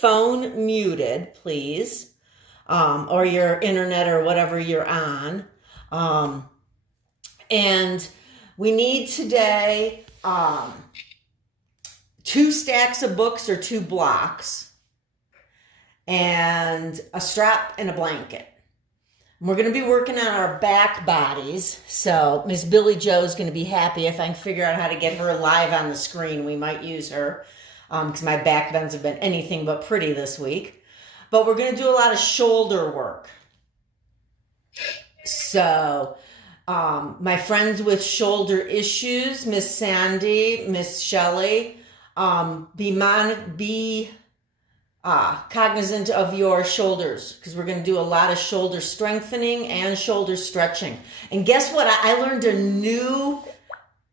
phone muted, please, or your internet or whatever you're on. And we need today 2 stacks of books or 2 blocks and a strap and a blanket. We're going to be working on our back bodies. So Miss Billy Joe's going to be happy if I can figure out how to get her live on the screen. We might use her because my back bends have been anything but pretty this week. But we're going to do a lot of shoulder work. So my friends with shoulder issues, Miss Sandy, Miss Shelley, be cognizant of your shoulders, because we're going to do a lot of shoulder strengthening and shoulder stretching. And guess what? I learned a new,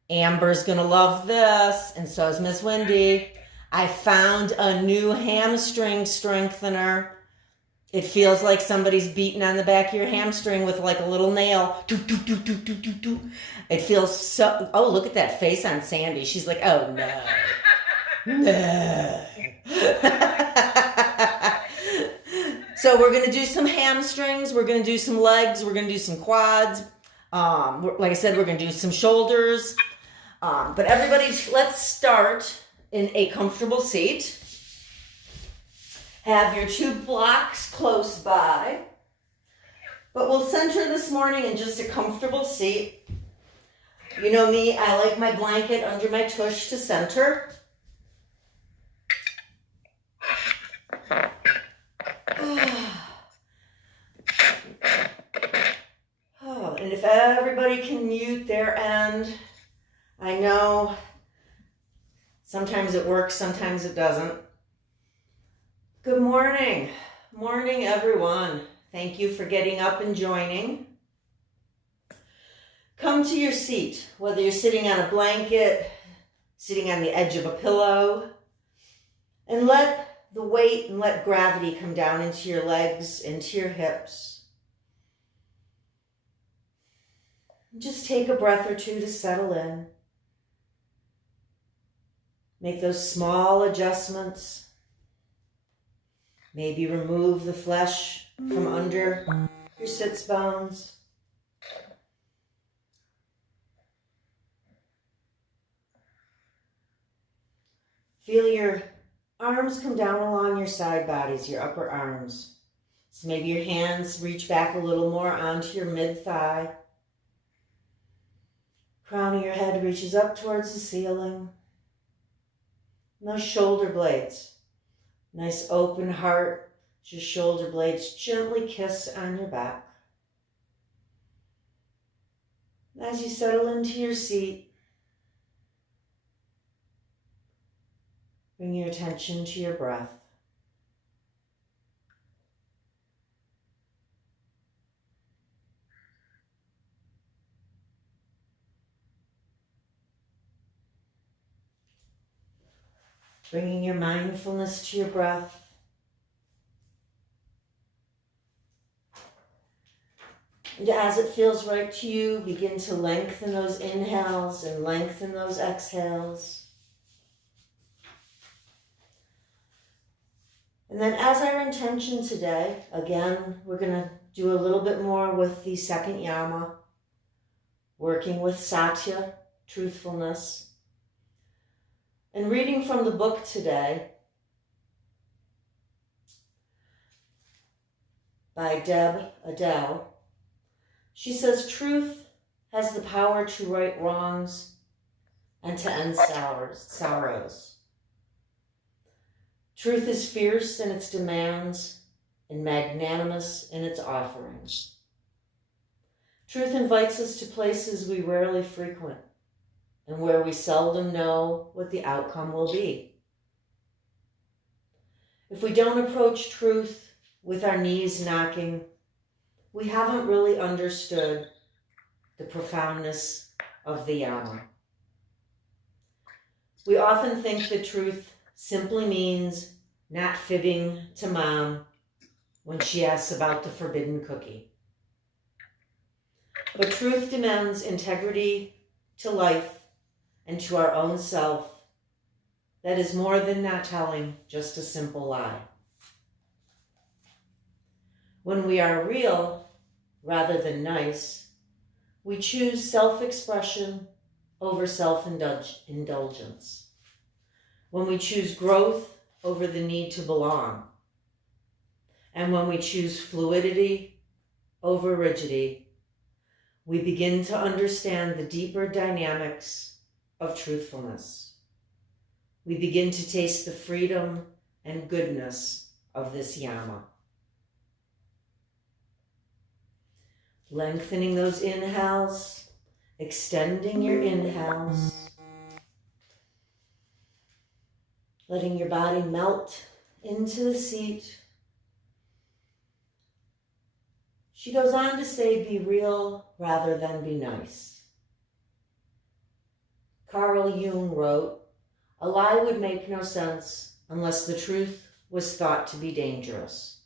Amber's going to love this, and so is Miss Wendy. I found a new hamstring strengthener. It feels like somebody's beating on the back of your hamstring with like a little nail. It feels so, oh, look at that face on Sandy. She's like, oh no. No. So we're going to do some hamstrings. We're going to do some legs. We're going to do some quads. Like I said, we're going to do some shoulders. But everybody, let's start in a comfortable seat. Have your 2 blocks close by. But we'll center this morning in just a comfortable seat. You know me, I like my blanket under my tush to center. Oh, and if everybody can mute their end, I know sometimes it works, sometimes it doesn't. Good morning. Morning, everyone. Thank you for getting up and joining. Come to your seat, whether you're sitting on a blanket, sitting on the edge of a pillow, and let the weight and let gravity come down into your legs, into your hips. Just take a breath or 2 to settle in. Make those small adjustments. Maybe remove the flesh from under your sits bones. Feel your arms come down along your side bodies, your upper arms. So maybe your hands reach back a little more onto your mid-thigh. Crown of your head reaches up towards the ceiling. And those shoulder blades. Nice open heart, your shoulder blades gently kiss on your back. As you settle into your seat, bring your attention to your breath. Bringing your mindfulness to your breath. And as it feels right to you, begin to lengthen those inhales and lengthen those exhales. And then as our intention today, again, we're going to do a little bit more with the second yama, working with satya, truthfulness. And reading from the book today by Deb Adele, she says, truth has the power to right wrongs and to end sorrows. Truth is fierce in its demands and magnanimous in its offerings. Truth invites us to places we rarely frequent, and where we seldom know what the outcome will be. If we don't approach truth with our knees knocking, we haven't really understood the profoundness of the yama. We often think that truth simply means not fibbing to mom when she asks about the forbidden cookie. But truth demands integrity to life and to our own self that is more than not telling just a simple lie. When we are real rather than nice, we choose self-expression over self-indulgence. When we choose growth over the need to belong, and when we choose fluidity over rigidity, we begin to understand the deeper dynamics of truthfulness. We begin to taste the freedom and goodness of this yama. Lengthening those inhales, extending your inhales, letting your body melt into the seat. She goes on to say, be real rather than be nice. Carl Jung wrote, a lie would make no sense unless the truth was thought to be dangerous.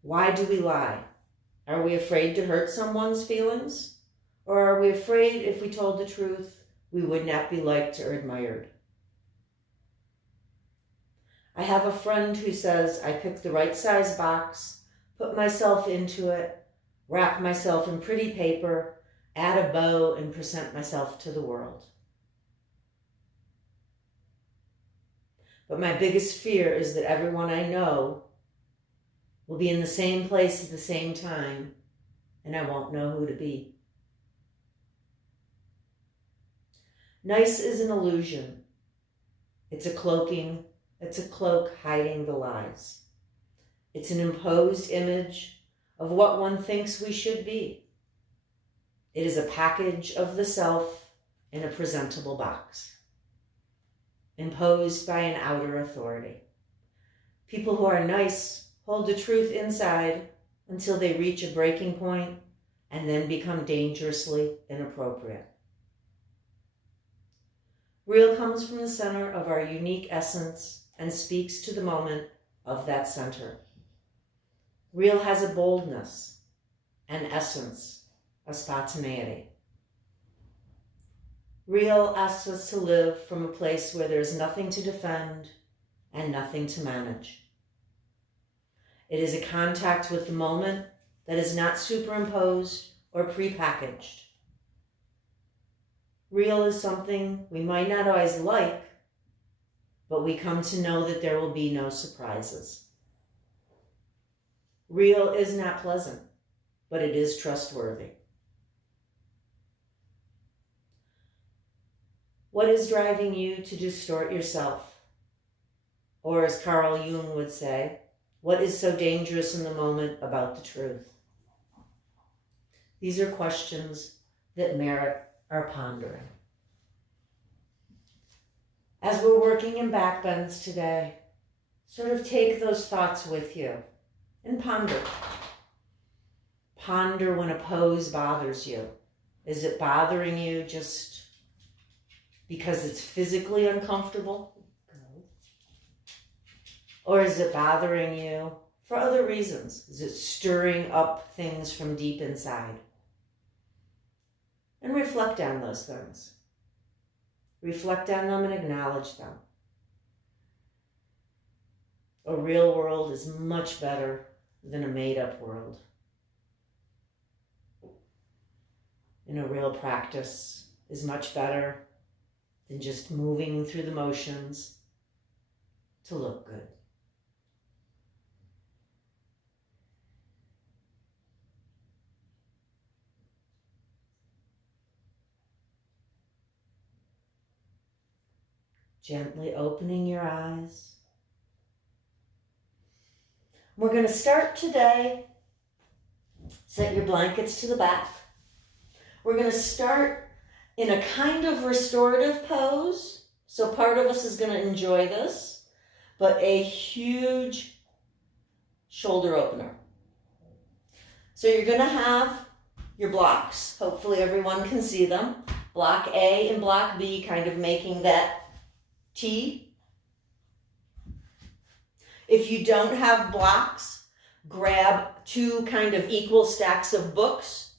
Why do we lie? Are we afraid to hurt someone's feelings? Or are we afraid if we told the truth, we would not be liked or admired? I have a friend who says I pick the right size box, put myself into it, wrap myself in pretty paper, add a bow, and present myself to the world. But my biggest fear is that everyone I know will be in the same place at the same time, and I won't know who to be. Nice is an illusion. It's a cloak hiding the lies. It's an imposed image of what one thinks we should be. It is a package of the self in a presentable box, imposed by an outer authority. People who are nice hold the truth inside until they reach a breaking point and then become dangerously inappropriate. Real comes from the center of our unique essence and speaks to the moment of that center. Real has a boldness, an essence, a spontaneity. Real asks us to live from a place where there is nothing to defend and nothing to manage. It is a contact with the moment that is not superimposed or prepackaged. Real is something we might not always like, but we come to know that there will be no surprises. Real is not pleasant, but it is trustworthy. What is driving you to distort yourself? Or as Carl Jung would say, what is so dangerous in the moment about the truth? These are questions that merit our pondering. As we're working in backbends today, sort of take those thoughts with you and ponder. Ponder when a pose bothers you. Is it bothering you just because it's physically uncomfortable? Or is it bothering you for other reasons? Is it stirring up things from deep inside? And reflect on those things. Reflect on them and acknowledge them. A real world is much better than a made-up world. And a real practice is much better than just moving through the motions to look good. Gently opening your eyes. We're going to start today. Set your blankets to the back. We're going to start in a kind of restorative pose. So part of us is going to enjoy this, but a huge shoulder opener. So you're going to have your blocks. Hopefully everyone can see them. Block A and block B kind of making that T. If you don't have blocks, grab two kind of equal stacks of books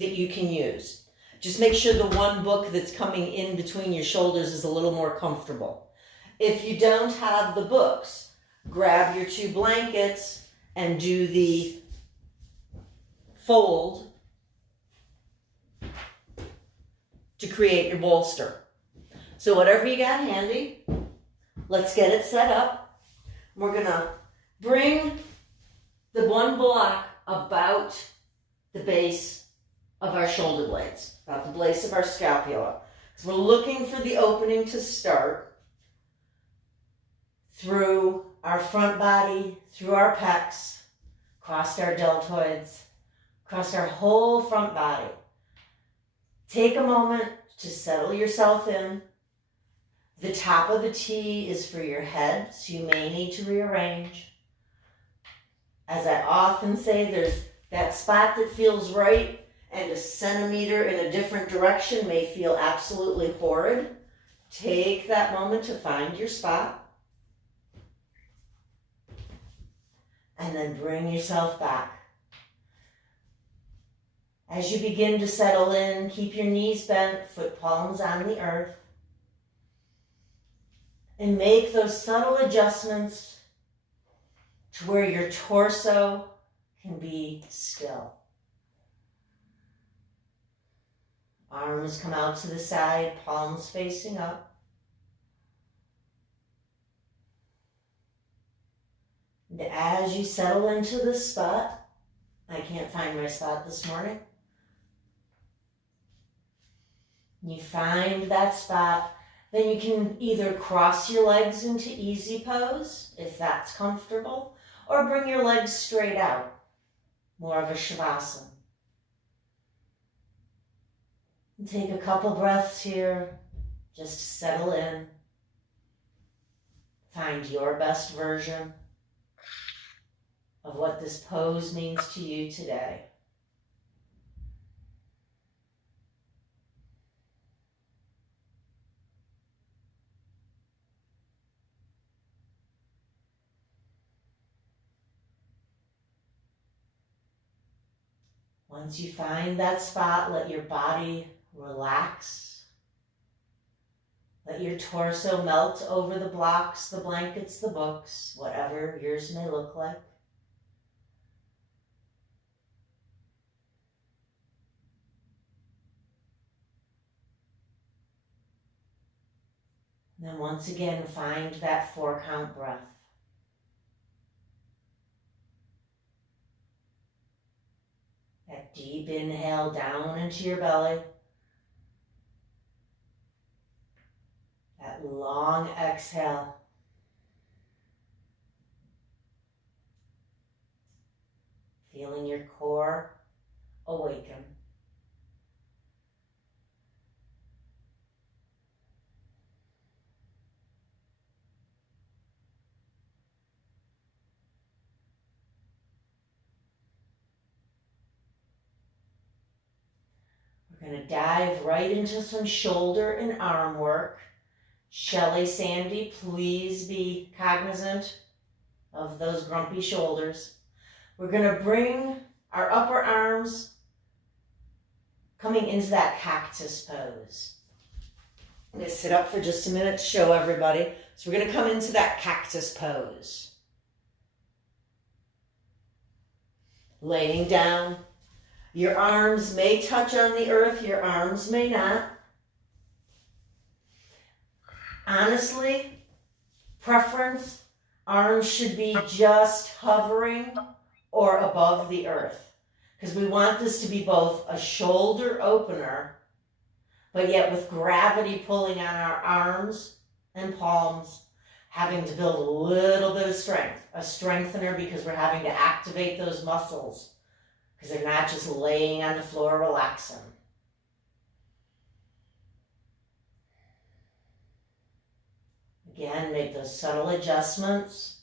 that you can use. Just make sure the one book that's coming in between your shoulders is a little more comfortable. If you don't have the books, grab your two blankets and do the fold to create your bolster. So whatever you got handy, let's get it set up. We're gonna bring the one block about the base of our shoulder blades, about the base of our scapula. So we're looking for the opening to start through our front body, through our pecs, across our deltoids, across our whole front body. Take a moment to settle yourself in. The top of the T is for your head, so you may need to rearrange. As I often say, there's that spot that feels right, and a centimeter in a different direction may feel absolutely horrid. Take that moment to find your spot. And then bring yourself back. As you begin to settle in, keep your knees bent, foot palms on the earth. And make those subtle adjustments to where your torso can be still. Arms come out to the side, palms facing up. And as you settle into this spot, I can't find my spot this morning. You find that spot, then you can either cross your legs into easy pose, if that's comfortable, or bring your legs straight out, more of a shavasana. And take a couple breaths here, just to settle in. Find your best version of what this pose means to you today. Once you find that spot, let your body relax. Let your torso melt over the blocks, the blankets, the books, whatever yours may look like. And then once again, find that 4-count breath. That deep inhale down into your belly. That long exhale. Feeling your core awaken. We're going to dive right into some shoulder and arm work. Shelley, Sandy, please be cognizant of those grumpy shoulders. We're going to bring our upper arms coming into that cactus pose. I'm going to sit up for just a minute to show everybody. So we're going to come into that cactus pose. Laying down. Your arms may touch on the earth, your arms may not. Honestly, preference, arms should be just hovering or above the earth. Because we want this to be both a shoulder opener, but yet with gravity pulling on our arms and palms, having to build a little bit of strength, a strengthener, because we're having to activate those muscles, because they're not just laying on the floor relaxing. Again, make those subtle adjustments.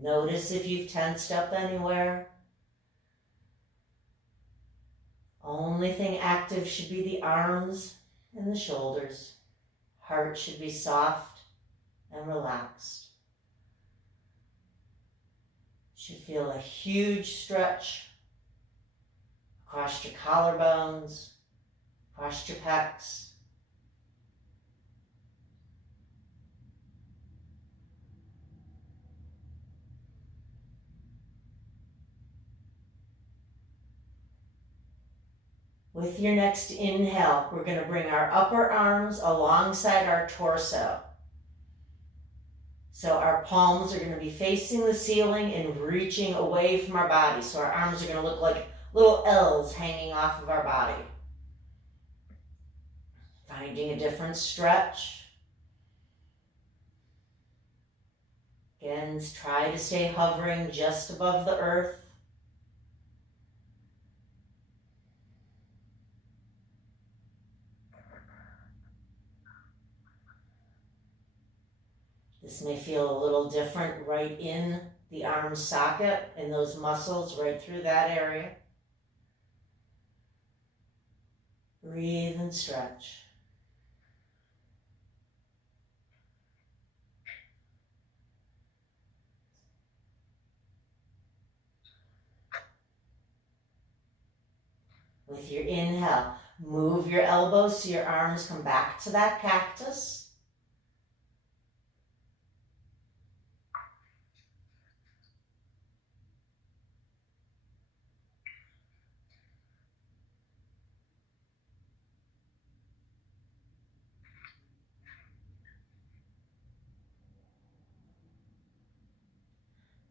Notice if you've tensed up anywhere. Only thing active should be the arms and the shoulders. Heart should be soft and relaxed. Should feel a huge stretch across your collarbones, across your pecs. With your next inhale, we're going to bring our upper arms alongside our torso. So our palms are going to be facing the ceiling and reaching away from our body. So our arms are going to look like little L's hanging off of our body. Finding a different stretch. Again, try to stay hovering just above the earth. This may feel a little different right in the arm socket and those muscles right through that area. Breathe and stretch. With your inhale, move your elbows so your arms come back to that cactus.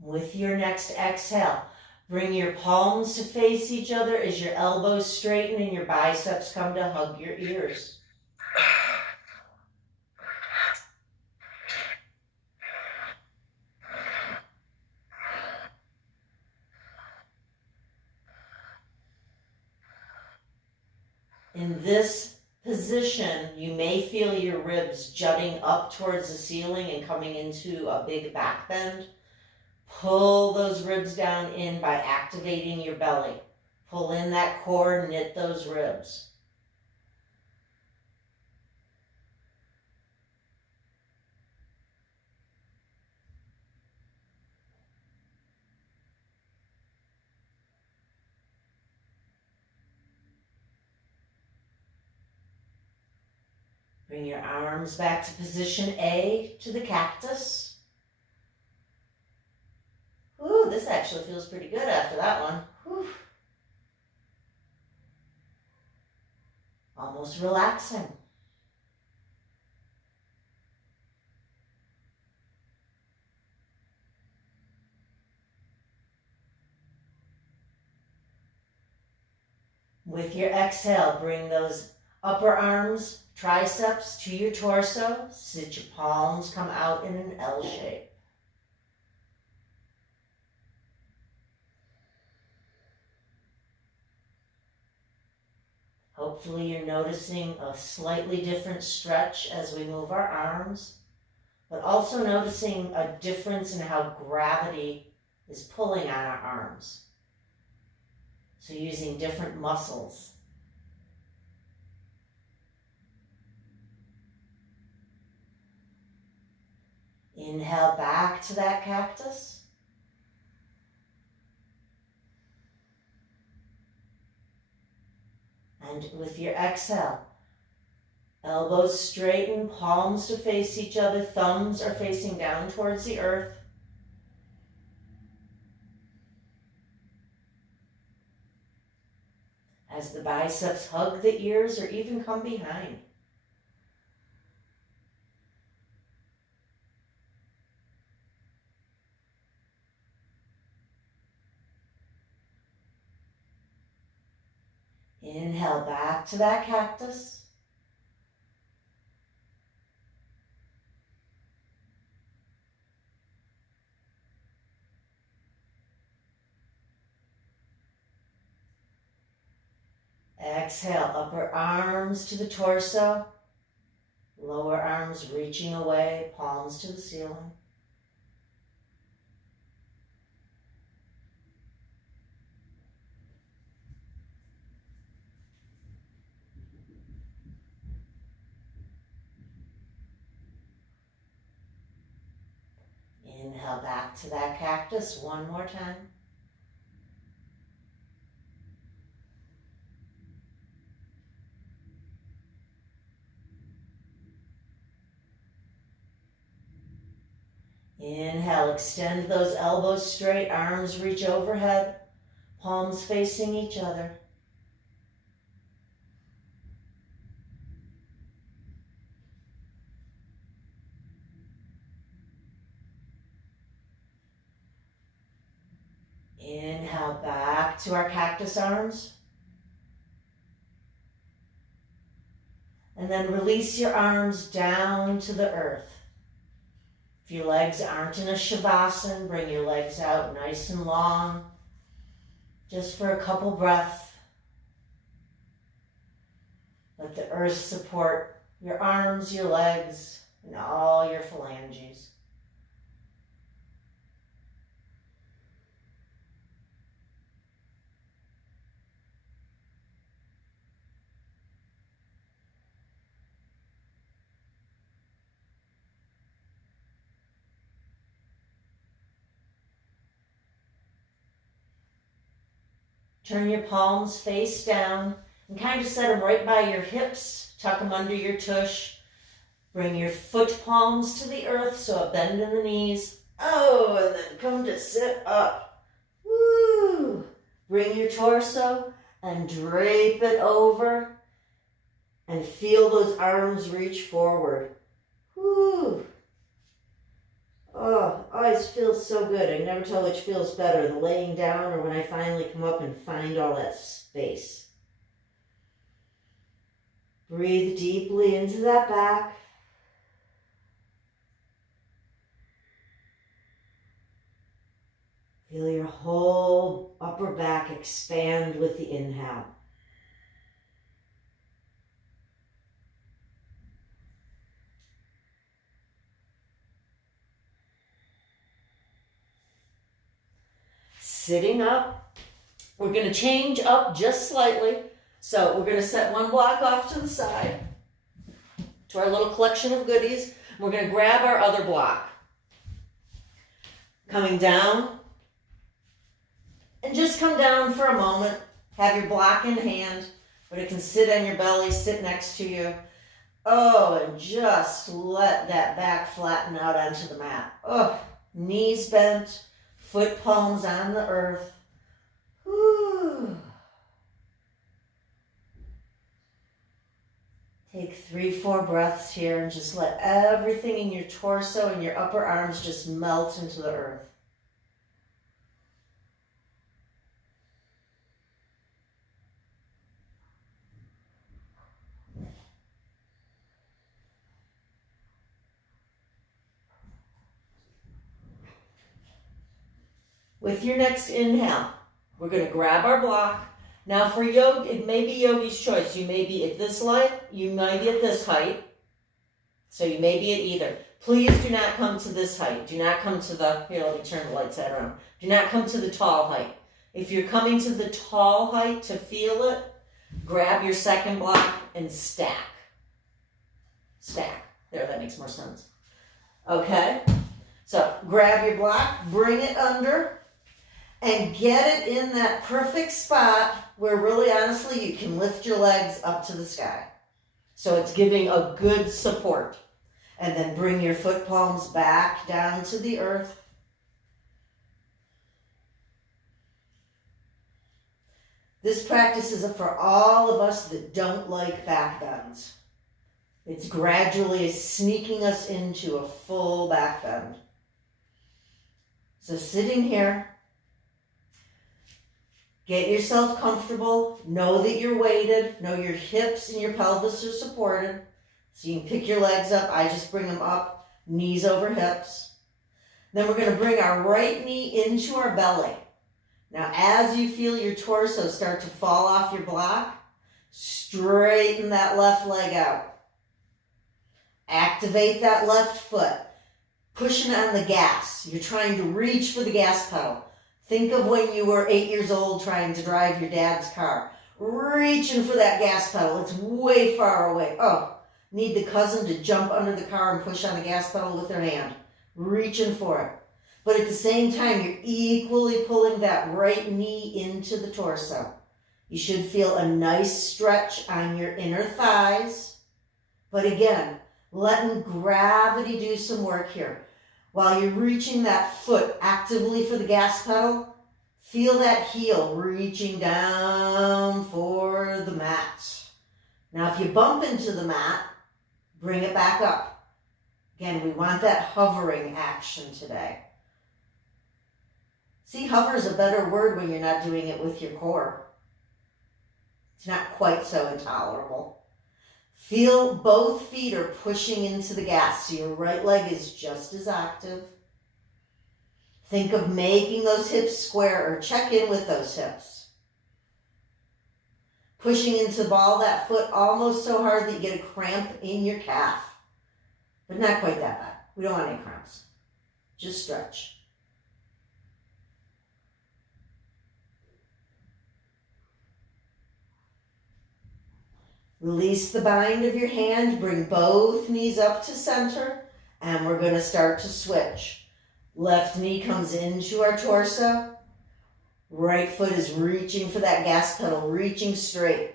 With your next exhale, bring your palms to face each other as your elbows straighten and your biceps come to hug your ears. In this position, you may feel your ribs jutting up towards the ceiling and coming into a big back bend. Pull those ribs down in by activating your belly. Pull in that core, knit those ribs. Bring your arms back to position A, to the cactus. Ooh, this actually feels pretty good after that one. Whew. Almost relaxing. With your exhale, bring those upper arms, triceps to your torso. Sit your palms come out in an L shape. Hopefully you're noticing a slightly different stretch as we move our arms, but also noticing a difference in how gravity is pulling on our arms. So using different muscles. Inhale back to that cactus. And with your exhale, elbows straighten, palms to face each other, thumbs are facing down towards the earth. As the biceps hug the ears or even come behind. Inhale back to that cactus. Exhale, upper arms to the torso, lower arms reaching away, palms to the ceiling. Inhale back to that cactus one more time. Inhale, extend those elbows straight, arms reach overhead, palms facing each other. to our cactus arms. And then release your arms down to the earth. If your legs aren't in a shavasana, bring your legs out nice and long, just for a couple breaths. Let the earth support your arms, your legs, and all your phalanges. Turn your palms face down and kind of set them right by your hips. Tuck them under your tush. Bring your foot palms to the earth, so a bend in the knees. Oh, and then come to sit up. Woo! Bring your torso and drape it over. And feel those arms reach forward. Woo! Oh, always feels so good. I can never tell which feels better, the laying down or when I finally come up and find all that space. Breathe deeply into that back. Feel your whole upper back expand with the inhale. Sitting up, we're going to change up just slightly. So we're going to set one block off to the side to our little collection of goodies. We're going to grab our other block. Coming down, and just come down for a moment. Have your block in hand, but it can sit on your belly, sit next to you. Oh, and just let that back flatten out onto the mat. Oh, knees bent. Foot palms on the earth. Whew. Take 3-4 breaths here and just let everything in your torso and your upper arms just melt into the earth. With your next inhale, we're going to grab our block. Now for yoga, it may be yogi's choice. You may be at this height, you may be at this height. So you may be at either. Please do not come to this height. Do not come to the, here let me turn the light side around. Do not come to the tall height. If you're coming to the tall height to feel it, grab your second block and stack. Stack. There, that makes more sense. Okay? So grab your block, bring it under, and get it in that perfect spot where really honestly you can lift your legs up to the sky. So it's giving a good support. And then bring your foot palms back down to the earth. This practice is for all of us that don't like back bends. It's gradually sneaking us into a full back bend. So sitting here, get yourself comfortable. Know that you're weighted. Know your hips and your pelvis are supported. So you can pick your legs up. I just bring them up, knees over hips. Then we're going to bring our right knee into our belly. Now, as you feel your torso start to fall off your block, straighten that left leg out. Activate that left foot. Pushing on the gas. You're trying to reach for the gas pedal. Think of when you were 8 years old trying to drive your dad's car. Reaching for that gas pedal. It's way far away. Oh, need the cousin to jump under the car and push on the gas pedal with their hand. Reaching for it. But at the same time, you're equally pulling that right knee into the torso. You should feel a nice stretch on your inner thighs. But again, letting gravity do some work here. While you're reaching that foot actively for the gas pedal, feel that heel reaching down for the mat. Now, if you bump into the mat, bring it back up. Again, we want that hovering action today. See, hover is a better word when you're not doing it with your core. It's not quite so intolerable. Feel both feet are pushing into the gas, so your right leg is just as active. Think of making those hips square or check in with those hips. Pushing into the ball of that foot almost so hard that you get a cramp in your calf. But not quite that bad. We don't want any cramps. Just stretch. Release the bind of your hand. Bring both knees up to center. And we're going to start to switch. Left knee comes into our torso. Right foot is reaching for that gas pedal, reaching straight.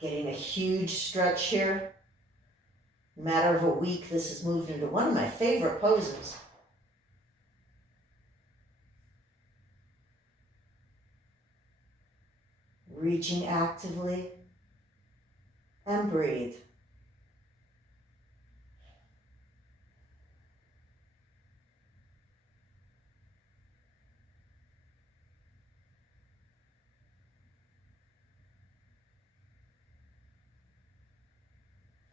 Getting a huge stretch here. In a matter of a week, this has moved into one of my favorite poses. Reaching actively and breathe.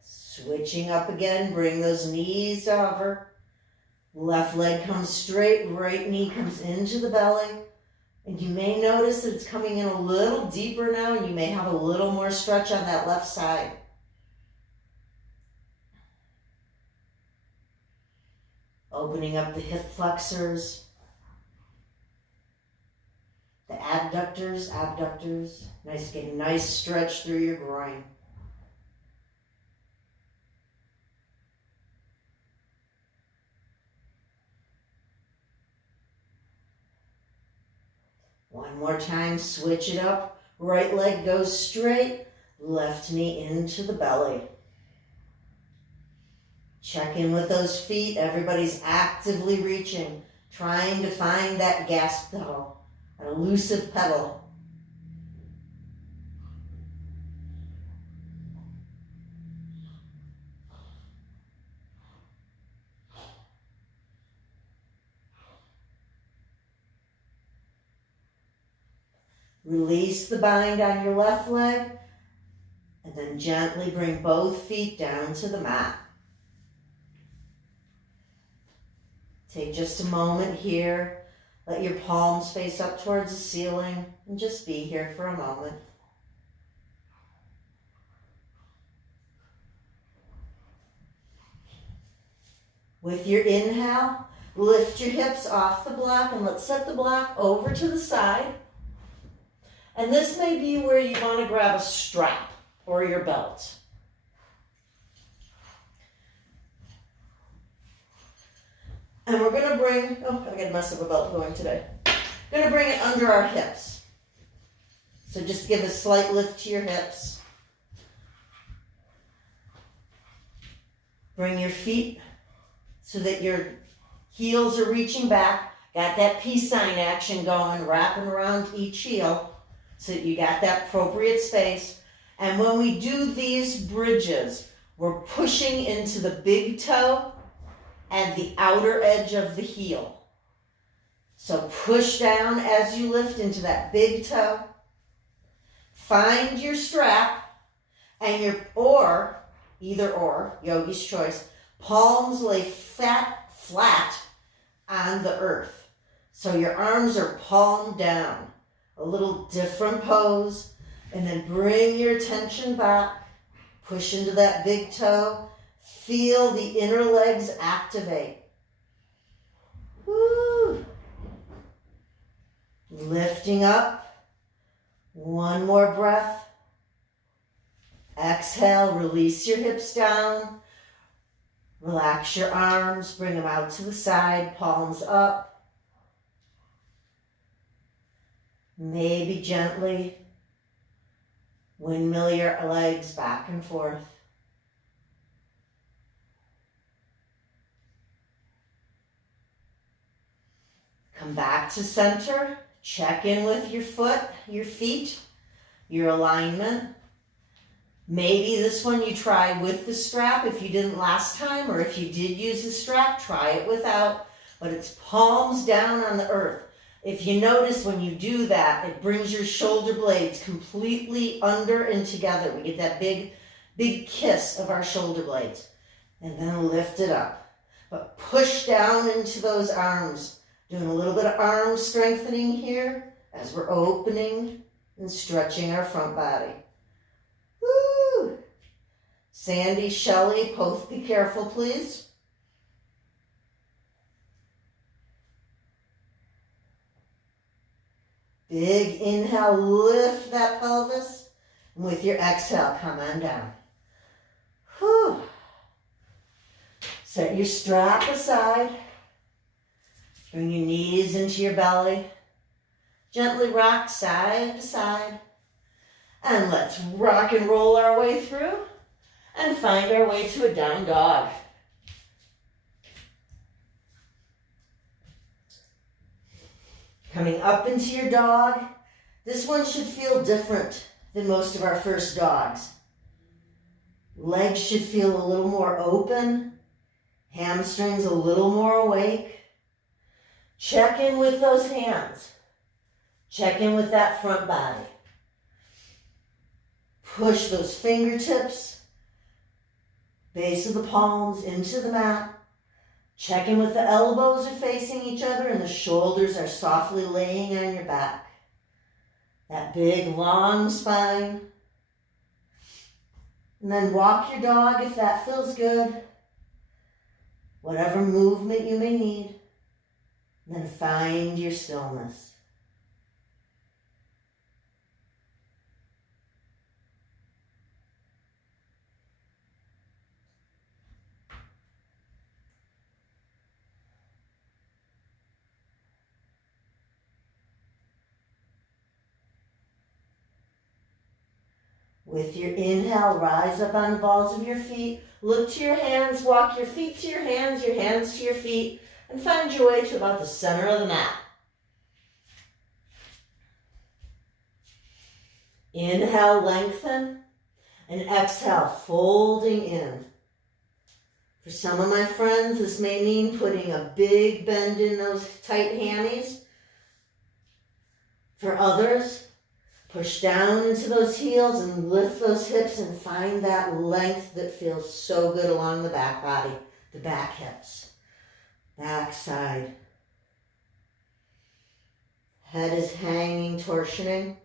Switching up again, bring those knees to hover. Left leg comes straight, right knee comes into the belly. And you may notice that it's coming in a little deeper now, and you may have a little more stretch on that left side. Opening up the hip flexors, the abductors. Nice, getting a nice stretch through your groin. One more time, switch it up. Right leg goes straight, left knee into the belly. Check in with those feet. Everybody's actively reaching, trying to find that gas pedal, an elusive pedal. Release the bind on your left leg, and then gently bring both feet down to the mat. Take just a moment here. Let your palms face up towards the ceiling and just be here for a moment. With your inhale, lift your hips off the block and let's set the block over to the side. And this may be where you want to grab a strap or your belt. And we're going to bring, I got a mess of a belt going today. Going to bring it under our hips. So just give a slight lift to your hips. Bring your feet so that your heels are reaching back. Got that peace sign action going, wrapping around each heel so that you got that appropriate space. And when we do these bridges, we're pushing into the big toe and the outer edge of the heel. So push down as you lift into that big toe. Find your strap and either or, yogi's choice, palms lay flat on the earth. So your arms are palm down. A little different pose. And then bring your attention back. Push into that big toe. Feel the inner legs activate. Woo. Lifting up. One more breath. Exhale, release your hips down. Relax your arms, bring them out to the side, palms up. Maybe gently windmill your legs back and forth. Come back to center. Check in with your feet, your alignment. Maybe this one you try with the strap if you didn't last time, or if you did use the strap, try it without. but it's palms down on the earth. If you notice when you do that, it brings your shoulder blades completely under and together. We get that big, big kiss of our shoulder blades. And then lift it up. But push down into those arms. Doing a little bit of arm strengthening here as we're opening and stretching our front body. Woo! Sandy, Shelley, both be careful, please. Big inhale, lift that pelvis. And with your exhale, come on down. Whew. Set your strap aside. Bring your knees into your belly. Gently rock side to side. And let's rock and roll our way through and find our way to a down dog. Coming up into your dog. This one should feel different than most of our first dogs. Legs should feel a little more open. Hamstrings a little more awake. Check in with those hands. Check in with that front body. Push those fingertips, base of the palms into the mat. Check in with the elbows are facing each other and the shoulders are softly laying on your back. That big long spine. And then walk your dog if that feels good. Whatever movement you may need. And then find your stillness. With your inhale, rise up on the balls of your feet. Look to your hands, walk your feet to your hands to your feet, and find your way to about the center of the mat. Inhale, lengthen, and exhale, folding in. For some of my friends, this may mean putting a big bend in those tight hammies. For others, push down into those heels and lift those hips and find that length that feels so good along the back body, the back hips, back side. Head is hanging, torsioning.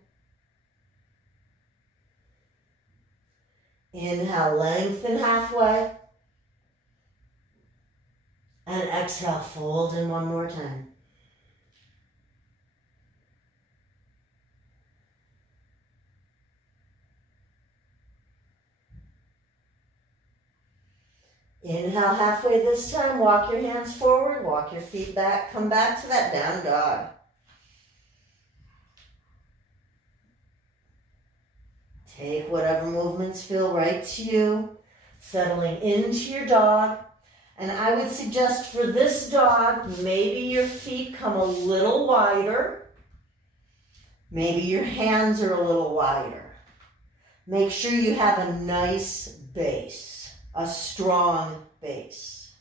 Inhale, lengthen halfway. And exhale, fold in one more time. Inhale halfway this time, walk your hands forward, walk your feet back, come back to that down dog. Take whatever movements feel right to you, settling into your dog. And I would suggest for this dog, maybe your feet come a little wider. Maybe your hands are a little wider. Make sure you have a nice base, a strong base.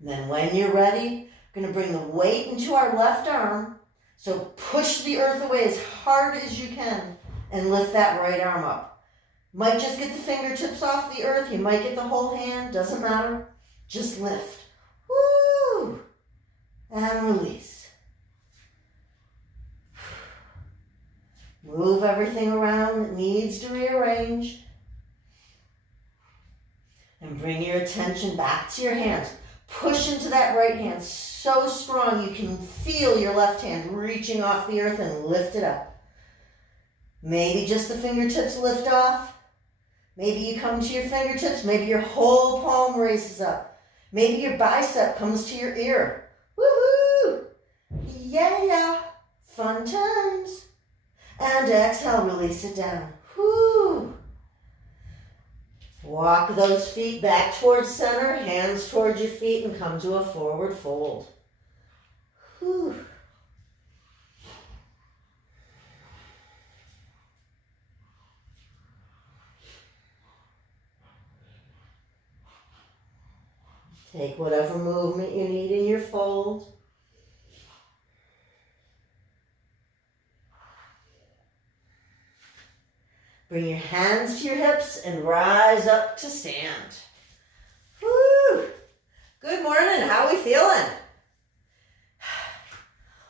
And then when you're ready, we're going to bring the weight into our left arm. So push the earth away as hard as you can and lift that right arm up. Might just get the fingertips off the earth. You might get the whole hand. Doesn't matter. Just lift. Woo! And release. Move everything around that needs to rearrange. And bring your attention back to your hands. Push into that right hand so strong you can feel your left hand reaching off the earth and lift it up. Maybe just the fingertips lift off. Maybe you come to your fingertips. Maybe your whole palm raises up. Maybe your bicep comes to your ear. Woohoo! Yeah. Fun times. And exhale, release it down. Whoo! Walk those feet back towards center, hands towards your feet, and come to a forward fold. Whew. Take whatever movement you need in your fold. Bring your hands to your hips and rise up to stand. Woo! Good morning, how are we feeling?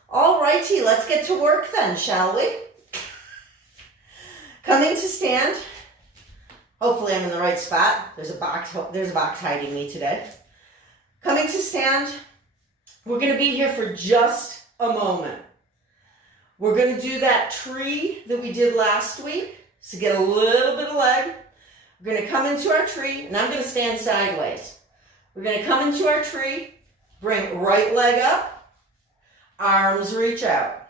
All righty, let's get to work then, shall we? Coming to stand. Hopefully I'm in the right spot. There's a box hiding me today. Coming to stand. We're going to be here for just a moment. We're going to do that tree that we did last week. So get a little bit of leg. We're going to come into our tree, and I'm going to stand sideways. We're going to come into our tree, bring right leg up, arms reach out.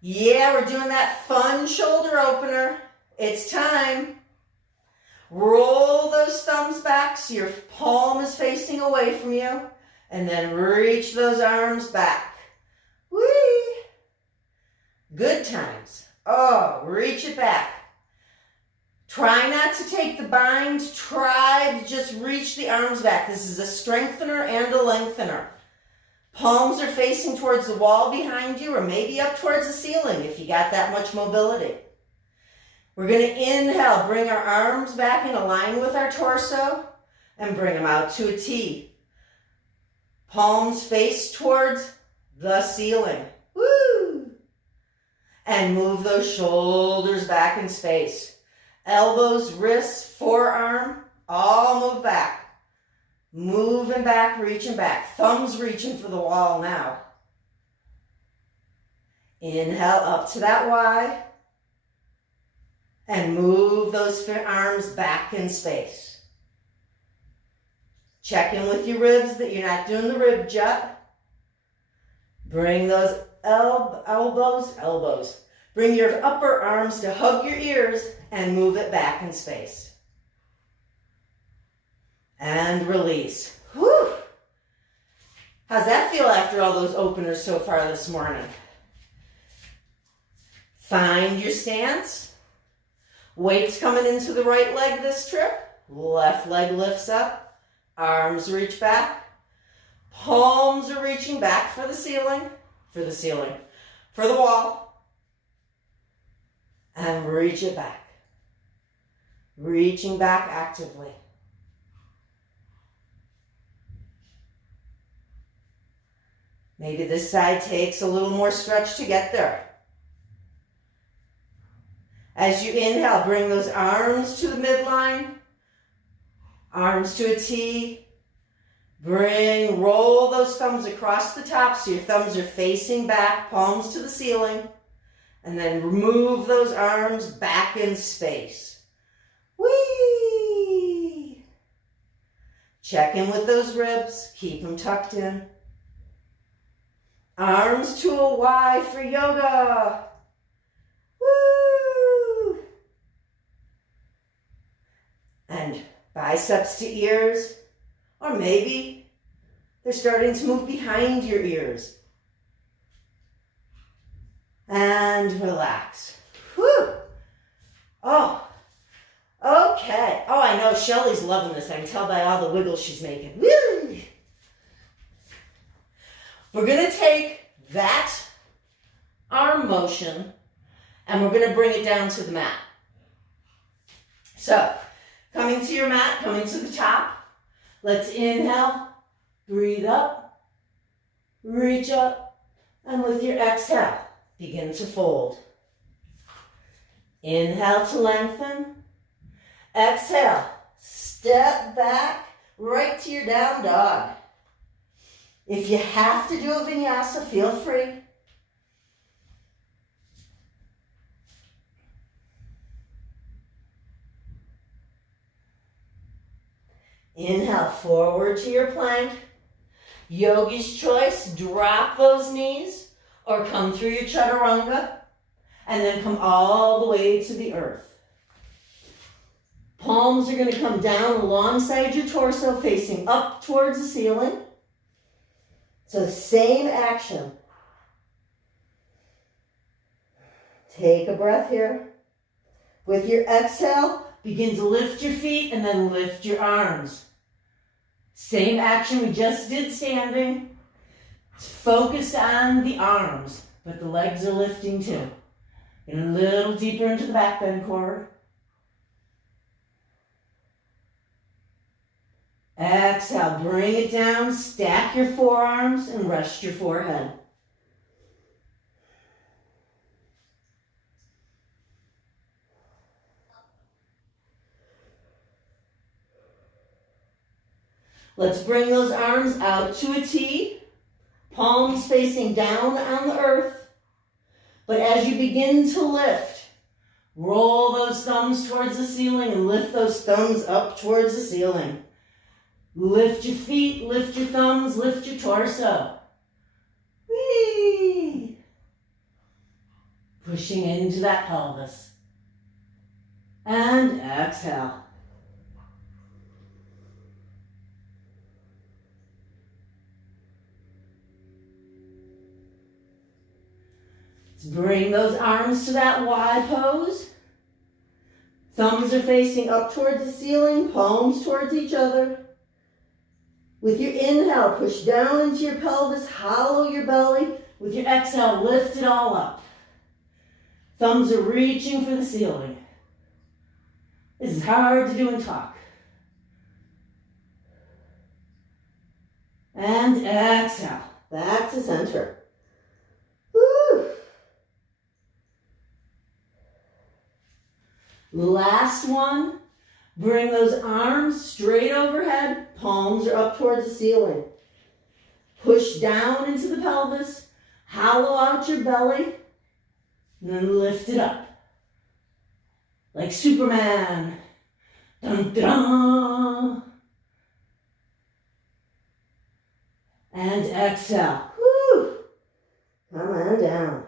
Yeah, we're doing that fun shoulder opener. It's time. Roll those thumbs back so your palm is facing away from you, and then reach those arms back. Whee! Good times. Oh, reach it back. Try not to take the bind. Try to just reach the arms back. This is a strengthener and a lengthener. Palms are facing towards the wall behind you or maybe up towards the ceiling if you got that much mobility. We're going to inhale, bring our arms back in line with our torso and bring them out to a T. Palms face towards the ceiling. Woo! And move those shoulders back in space. Elbows, wrists, forearm, all move back. Moving back, reaching back. Thumbs reaching for the wall now. Inhale up to that Y. And move those arms back in space. Check in with your ribs that you're not doing the rib jut. Bring those elbows. Bring your upper arms to hug your ears and move it back in space. And release. Whew. How's that feel after all those openers so far this morning? Find your stance. Weight's coming into the right leg this trip. Left leg lifts up. Arms reach back. Palms are reaching back for the wall. And reach it back. Reaching back actively. Maybe this side takes a little more stretch to get there. As you inhale, bring those arms to the midline, arms to a T. Roll those thumbs across the top so your thumbs are facing back, palms to the ceiling. And then move those arms back in space. Whee! Check in with those ribs, keep them tucked in. Arms to a Y for yoga. Woo! And biceps to ears. Or maybe they're starting to move behind your ears. And relax. Whew. Oh, okay. Oh, I know Shelly's loving this. I can tell by all the wiggles she's making. Woo! We're going to take that arm motion and we're going to bring it down to the mat. So, coming to your mat, coming to the top. Let's inhale, breathe up, reach up, and with your exhale, begin to fold. Inhale to lengthen. Exhale, step back right to your down dog. If you have to do a vinyasa, feel free. Inhale, forward to your plank. Yogi's choice, drop those knees or come through your chaturanga and then come all the way to the earth. Palms are going to come down alongside your torso, facing up towards the ceiling. So same action. Take a breath here. With your exhale, begin to lift your feet and then lift your arms. Same action we just did standing. It's focused on the arms, but the legs are lifting too. Get a little deeper into the back bend cord. Exhale, bring it down, stack your forearms and rest your forehead. Let's bring those arms out to a T, palms facing down on the earth. But as you begin to lift, roll those thumbs towards the ceiling and lift those thumbs up towards the ceiling. Lift your feet, lift your thumbs, lift your torso. Whee! Pushing into that pelvis. And exhale. Let's bring those arms to that Y pose. Thumbs are facing up towards the ceiling, palms towards each other. With your inhale, push down into your pelvis, hollow your belly. With your exhale, lift it all up. Thumbs are reaching for the ceiling. This is hard to do and talk. And exhale, back to center. Woo. Last one. Bring those arms straight overhead. Palms are up towards the ceiling. Push down into the pelvis. Hollow out your belly. And then lift it up. Like Superman. Dun, dun. And exhale. Woo. Come on down.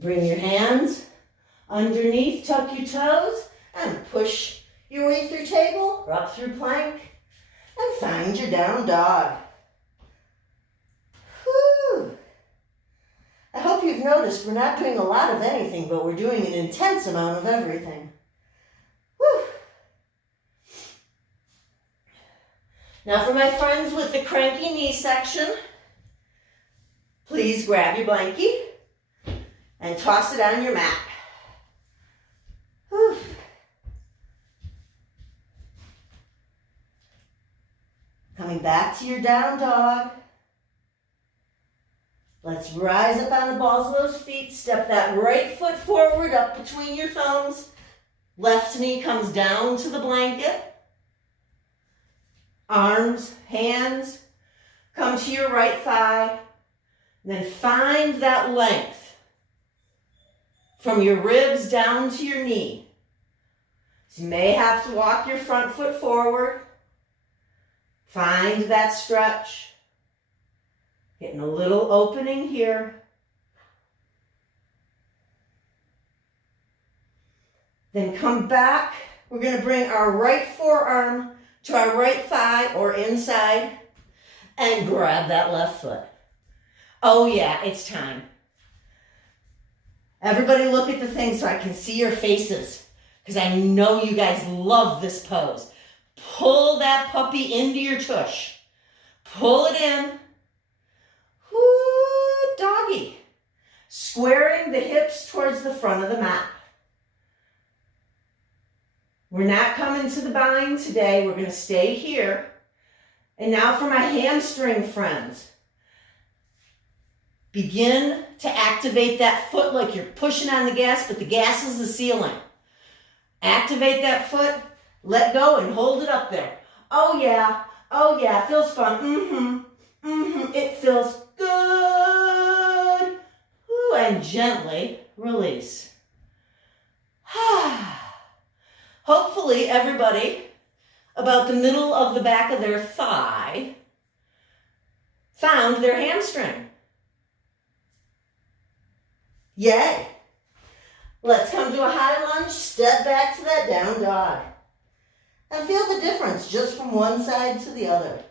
Bring your hands underneath, tuck your toes, and push your way through table, or up through plank, and find your down dog. Whew. I hope you've noticed we're not doing a lot of anything, but we're doing an intense amount of everything. Whew. Now for my friends with the cranky knee section, please grab your blankie and toss it on your mat. Whew. Coming back to your down dog. Let's rise up on the balls of those feet. Step that right foot forward up between your thumbs. Left knee comes down to the blanket. Arms, hands, come to your right thigh. And then find that length from your ribs down to your knee. So you may have to walk your front foot forward. Find that stretch. Getting a little opening here. Then come back. We're going to bring our right forearm to our right thigh or inside and grab that left foot. Oh yeah, it's time. Everybody look at the thing so I can see your faces, because I know you guys love this pose. Pull that puppy into your tush. Pull it in. Woo, doggy. Squaring the hips towards the front of the mat. We're not coming to the bind today. We're going to stay here. And now for my hamstring friends. Begin to activate that foot like you're pushing on the gas, but the gas is the ceiling. Activate that foot, let go, and hold it up there. Oh yeah, feels fun. It feels good. Ooh, and gently release. Hopefully everybody, about the middle of the back of their thigh, found their hamstring. Yay. Let's come to a high lunge, step back to that down dog. And feel the difference just from one side to the other.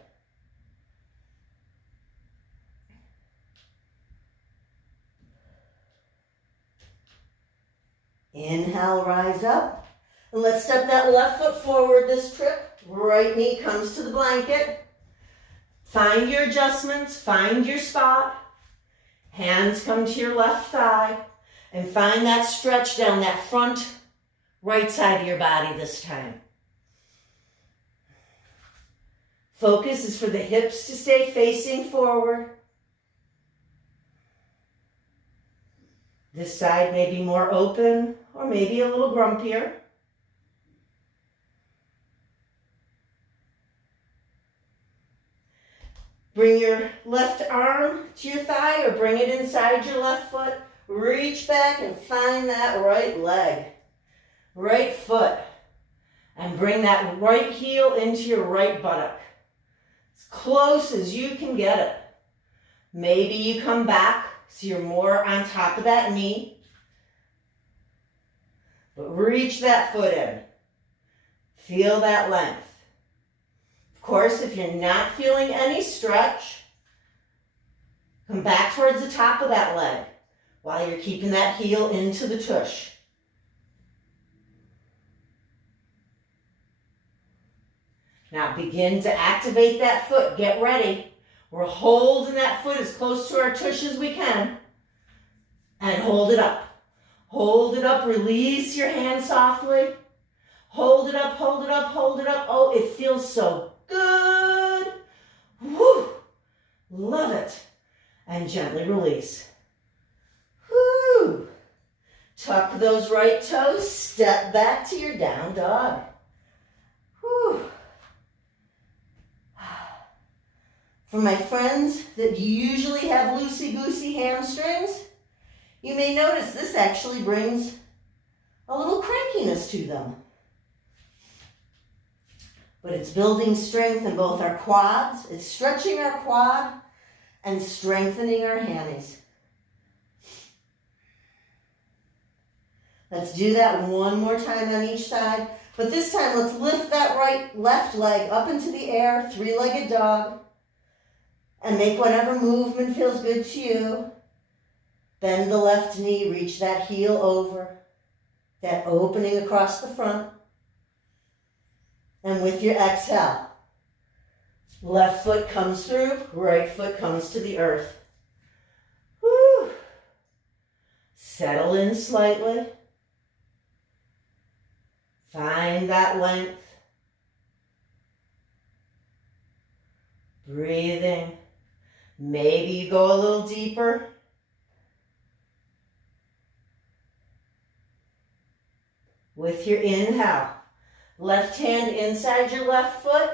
Inhale, rise up. And let's step that left foot forward this trip. Right knee comes to the blanket. Find your adjustments, find your spot. Hands come to your left thigh. And find that stretch down that front right side of your body this time. Focus is for the hips to stay facing forward. This side may be more open or maybe a little grumpier. Bring your left arm to your thigh or bring it inside your left foot. Reach back and find that right leg, right foot, and bring that right heel into your right buttock. As close as you can get it. Maybe you come back so you're more on top of that knee. But reach that foot in. Feel that length. Of course, if you're not feeling any stretch, come back towards the top of that leg while you're keeping that heel into the tush. Now begin to activate that foot. Get ready. We're holding that foot as close to our tush as we can. And hold it up. Hold it up. Release your hand softly. Hold it up, hold it up, hold it up. Oh, it feels so good. Woo! Love it. And gently release. Woo! Tuck those right toes. Step back to your down dog. Woo! For my friends that usually have loosey-goosey hamstrings, you may notice this actually brings a little crankiness to them. But it's building strength in both our quads. It's stretching our quad and strengthening our hammies. Let's do that one more time on each side. But this time, let's lift that left leg up into the air, three-legged dog. And make whatever movement feels good to you. Bend the left knee, reach that heel over. That opening across the front. And with your exhale, left foot comes through, right foot comes to the earth. Woo. Settle in slightly. Find that length. Breathing. Maybe you go a little deeper. With your inhale, left hand inside your left foot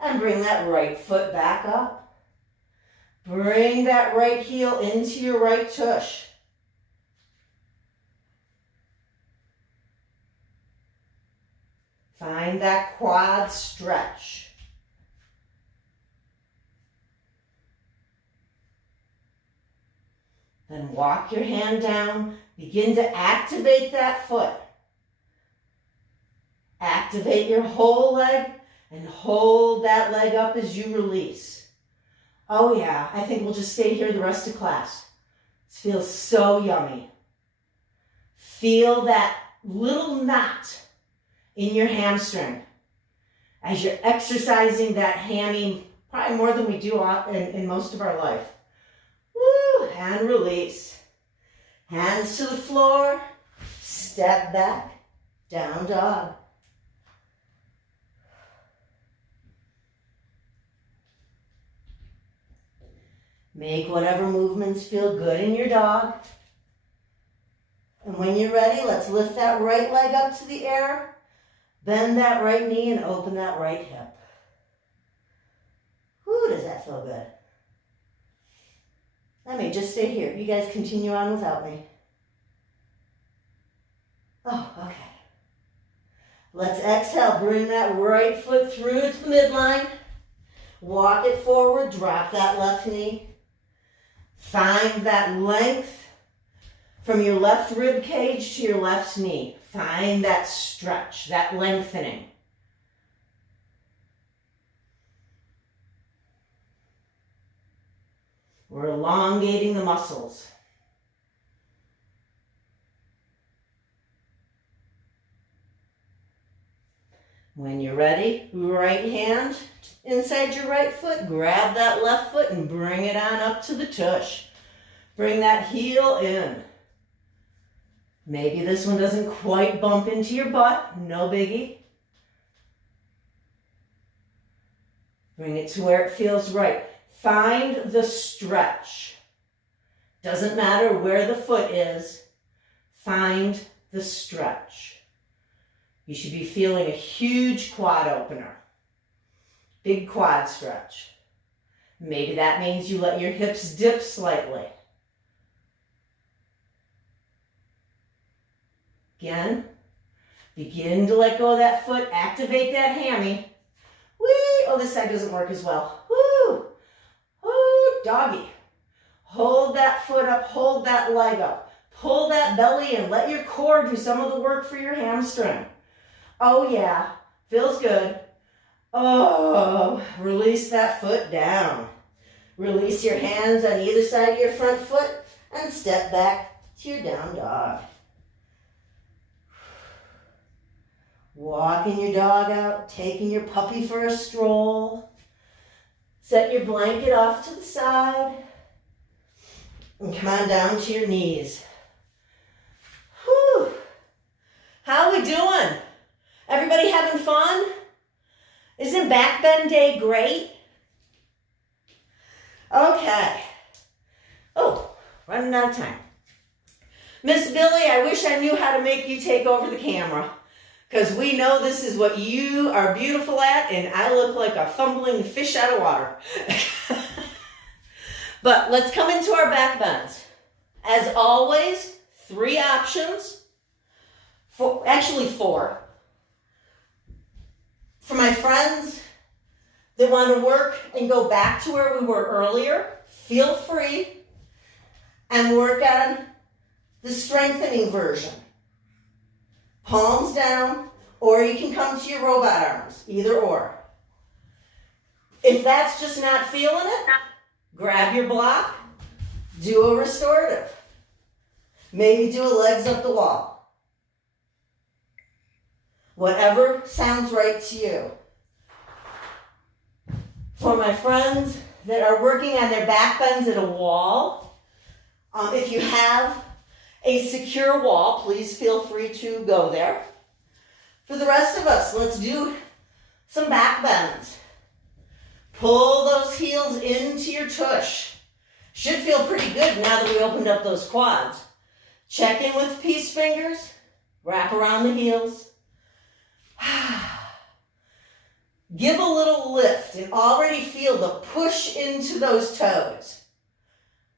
and bring that right foot back up. Bring that right heel into your right tush. Find that quad stretch. Then walk your hand down. Begin to activate that foot. Activate your whole leg and hold that leg up as you release. Oh yeah, I think we'll just stay here the rest of class. This feels so yummy. Feel that little knot in your hamstring as you're exercising that hammy, probably more than we do in most of our life. Woo, and release. Hands to the floor, step back, down dog. Make whatever movements feel good in your dog. And when you're ready, let's lift that right leg up to the air. Bend that right knee and open that right hip. Whew, does that feel good? I may just stay here. You guys continue on without me. Oh, okay. Let's exhale. Bring that right foot through to the midline. Walk it forward. Drop that left knee. Find that length from your left rib cage to your left knee. Find that stretch, that lengthening. We're elongating the muscles. When you're ready, right hand inside your right foot, grab that left foot and bring it on up to the tush. Bring that heel in. Maybe this one doesn't quite bump into your butt, no biggie. Bring it to where it feels right. Find the stretch. Doesn't matter where the foot is, find the stretch. You should be feeling a huge quad opener. Big quad stretch. Maybe that means you let your hips dip slightly. Again, begin to let go of that foot, activate that hammy. Whee! Oh, this side doesn't work as well. Woo! Woo! Doggy. Hold that foot up, hold that leg up. Pull that belly in, let your core do some of the work for your hamstring. Oh yeah, feels good. Oh, release that foot down. Release your hands on either side of your front foot and step back to your down dog. Walking your dog out, taking your puppy for a stroll. Set your blanket off to the side. And come on down to your knees. Whew. How are we doing? Everybody having fun? Isn't back bend day great? Okay. Oh, running out of time. Miss Billy, I wish I knew how to make you take over the camera. Because we know this is what you are beautiful at, and I look like a fumbling fish out of water. But let's come into our back bends. As always, 3 options. Actually 4. For my friends that want to work and go back to where we were earlier, feel free and work on the strengthening version. Palms down, or you can come to your robot arms, either or. If that's just not feeling it, grab your block, do a restorative. Maybe do a legs up the wall. Whatever sounds right to you. For my friends that are working on their back bends at a wall, if you have a secure wall, please feel free to go there. For the rest of us, let's do some back bends. Pull those heels into your tush. Should feel pretty good now that we opened up those quads. Check in with peace fingers. Wrap around the heels. Give a little lift and already feel the push into those toes.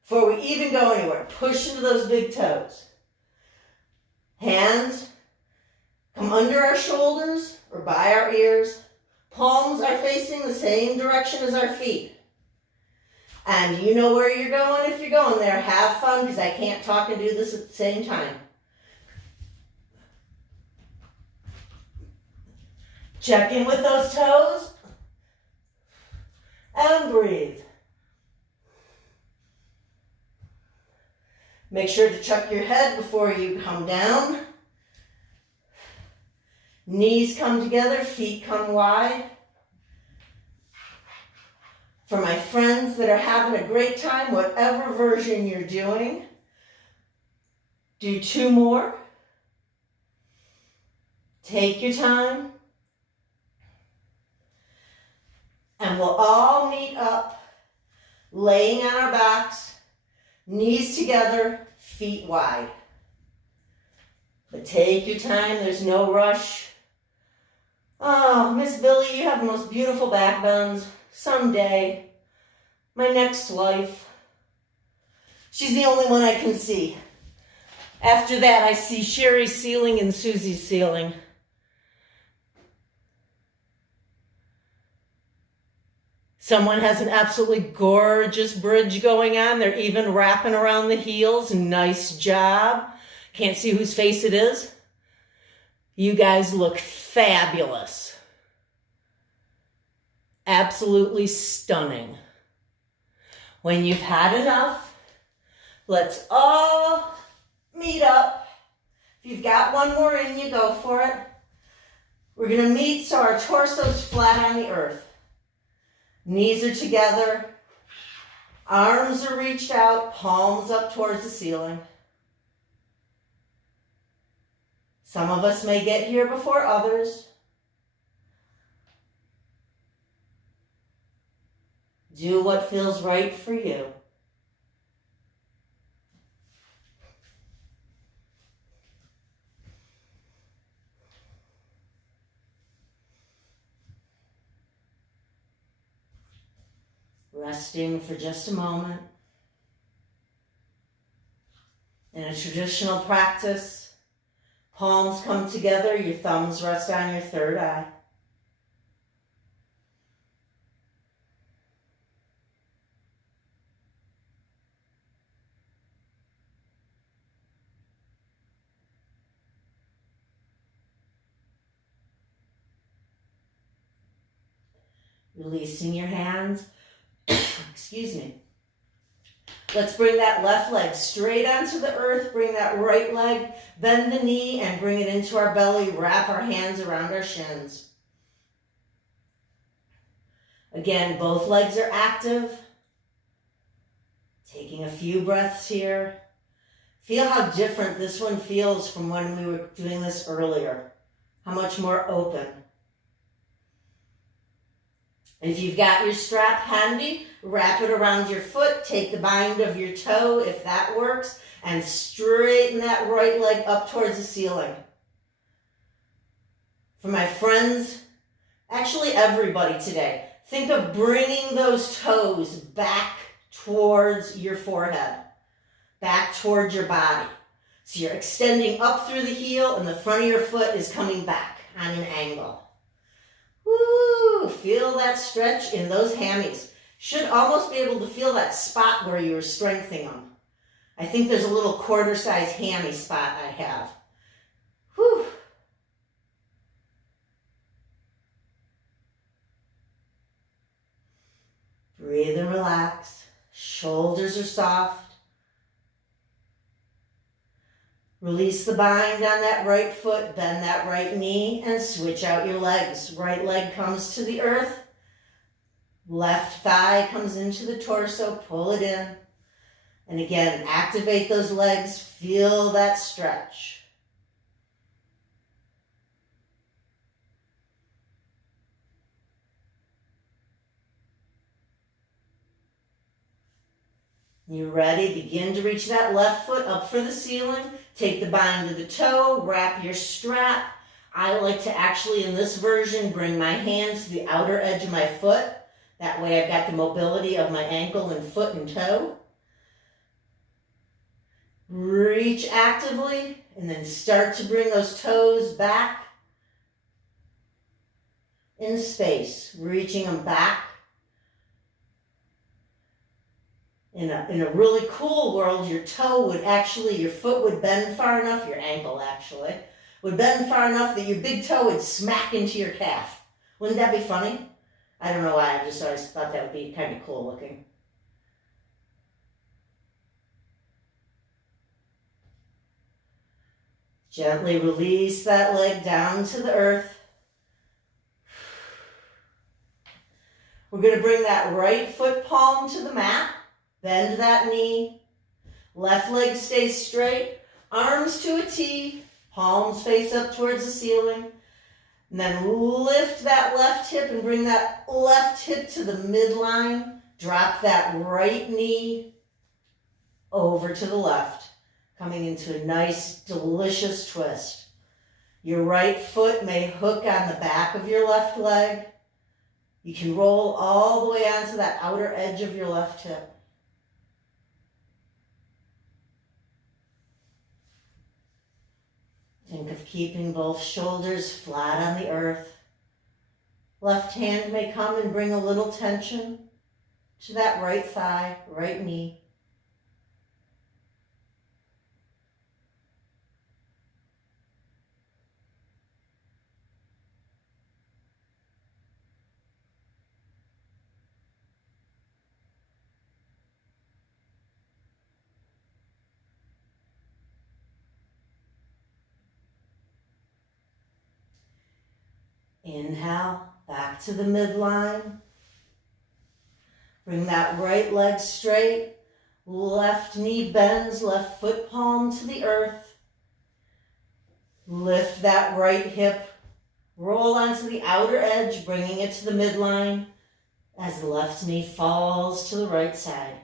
Before we even go anywhere, push into those big toes. Hands come under our shoulders or by our ears. Palms are facing the same direction as our feet. And you know where you're going if you're going there. Have fun, because I can't talk and do this at the same time. Check in with those toes. And breathe. Make sure to chuck your head before you come down. Knees come together, feet come wide. For my friends that are having a great time, whatever version you're doing, do 2 more. Take your time. And we'll all meet up, laying on our backs, knees together, feet wide. But take your time, there's no rush. Oh, Miss Billy, you have the most beautiful back bends. Someday, my next life. She's the only one I can see. After that, I see Sherry's ceiling and Susie's ceiling. Someone has an absolutely gorgeous bridge going on. They're even wrapping around the heels. Nice job. Can't see whose face it is. You guys look fabulous. Absolutely stunning. When you've had enough, let's all meet up. If you've got one more in you, go for it. We're going to meet so our torso's flat on the earth. Knees are together. Arms are reached out, palms up towards the ceiling. Some of us may get here before others. Do what feels right for you. Resting for just a moment. In a traditional practice, palms come together, your thumbs rest on your third eye. Releasing your hands. Excuse me. Let's bring that left leg straight onto the earth. Bring that right leg, bend the knee, and bring it into our belly. Wrap our hands around our shins. Again, both legs are active. Taking a few breaths here. Feel how different this one feels from when we were doing this earlier. How much more open. If you've got your strap handy, wrap it around your foot, take the bind of your toe if that works, and straighten that right leg up towards the ceiling. For my friends, actually everybody today, think of bringing those toes back towards your forehead, back towards your body. So you're extending up through the heel and the front of your foot is coming back on an angle. Woo! Feel that stretch in those hammies. Should almost be able to feel that spot where you were strengthening them. I think there's a little quarter-size hammy spot I have. Whew! Breathe and relax. Shoulders are soft. Release the bind on that right foot, bend that right knee, and switch out your legs. Right leg comes to the earth. Left thigh comes into the torso, pull it in. And again, activate those legs, feel that stretch. You're ready, begin to reach that left foot up for the ceiling. Take the bind of the toe, wrap your strap. I like to actually, in this version, bring my hands to the outer edge of my foot. That way I've got the mobility of my ankle and foot and toe. Reach actively, and then start to bring those toes back in space, reaching them back. In a really cool world, your foot would bend far enough, your ankle actually, would bend far enough that your big toe would smack into your calf. Wouldn't that be funny? I don't know why, I just always thought that would be kind of cool looking. Gently release that leg down to the earth. We're going to bring that right foot palm to the mat. Bend that knee. Left leg stays straight. Arms to a T. Palms face up towards the ceiling. And then lift that left hip and bring that left hip to the midline. Drop that right knee over to the left, coming into a nice, delicious twist. Your right foot may hook on the back of your left leg. You can roll all the way onto that outer edge of your left hip. Think of keeping both shoulders flat on the earth. Left hand may come and bring a little tension to that right thigh, right knee. Inhale, back to the midline. Bring that right leg straight. Left knee bends, left foot palm to the earth. Lift that right hip. Roll onto the outer edge, bringing it to the midline as the left knee falls to the right side.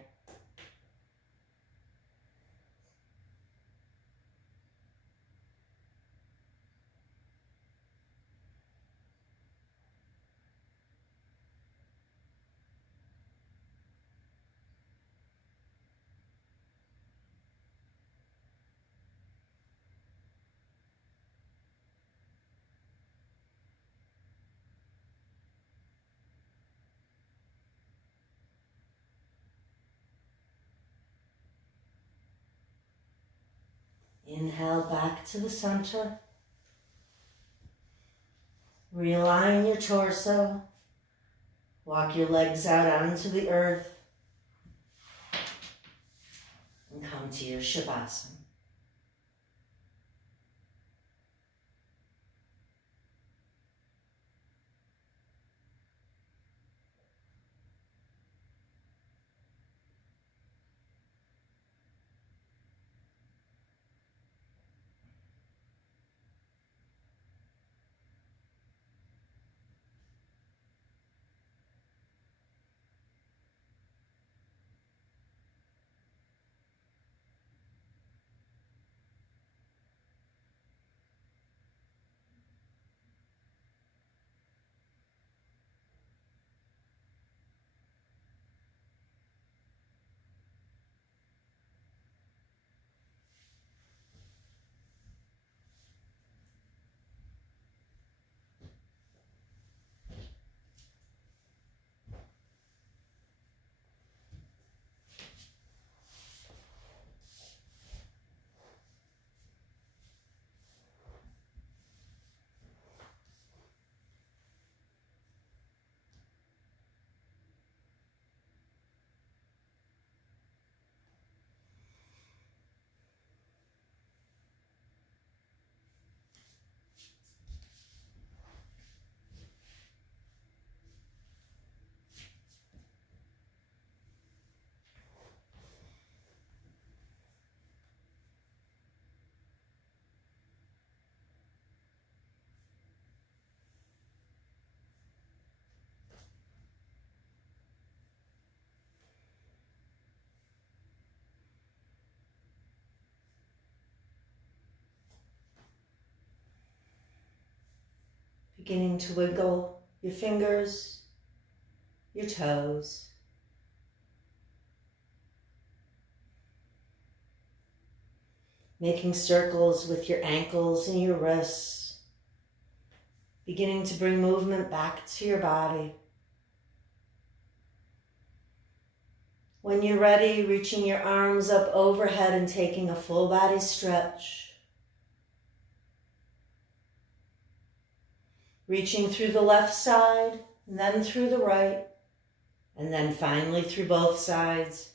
Inhale back to the center. Realign your torso. Walk your legs out onto the earth. And come to your Shavasana. Beginning to wiggle your fingers, your toes. Making circles with your ankles and your wrists. Beginning to bring movement back to your body. When you're ready, reaching your arms up overhead and taking a full body stretch. Reaching through the left side, and then through the right, and then finally through both sides.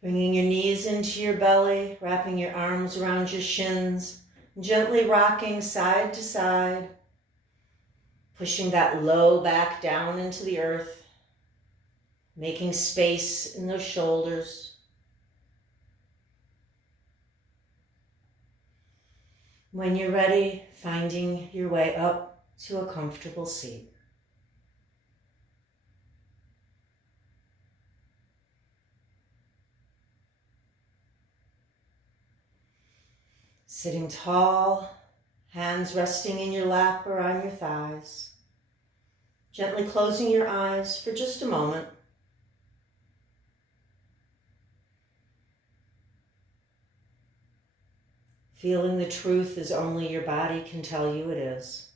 Bringing your knees into your belly, wrapping your arms around your shins, gently rocking side to side, pushing that low back down into the earth, making space in those shoulders. When you're ready, finding your way up to a comfortable seat. Sitting tall, hands resting in your lap or on your thighs. Gently closing your eyes for just a moment. Feeling the truth as only your body can tell you it is.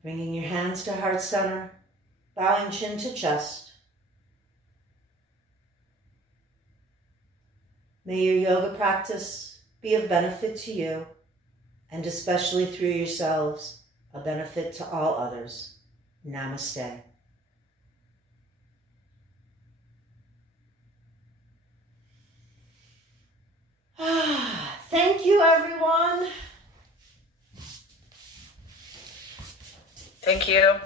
Bringing your hands to heart center, bowing chin to chest. May your yoga practice be of benefit to you, and especially through yourselves, a benefit to all others. Namaste. Thank you, everyone. Thank you.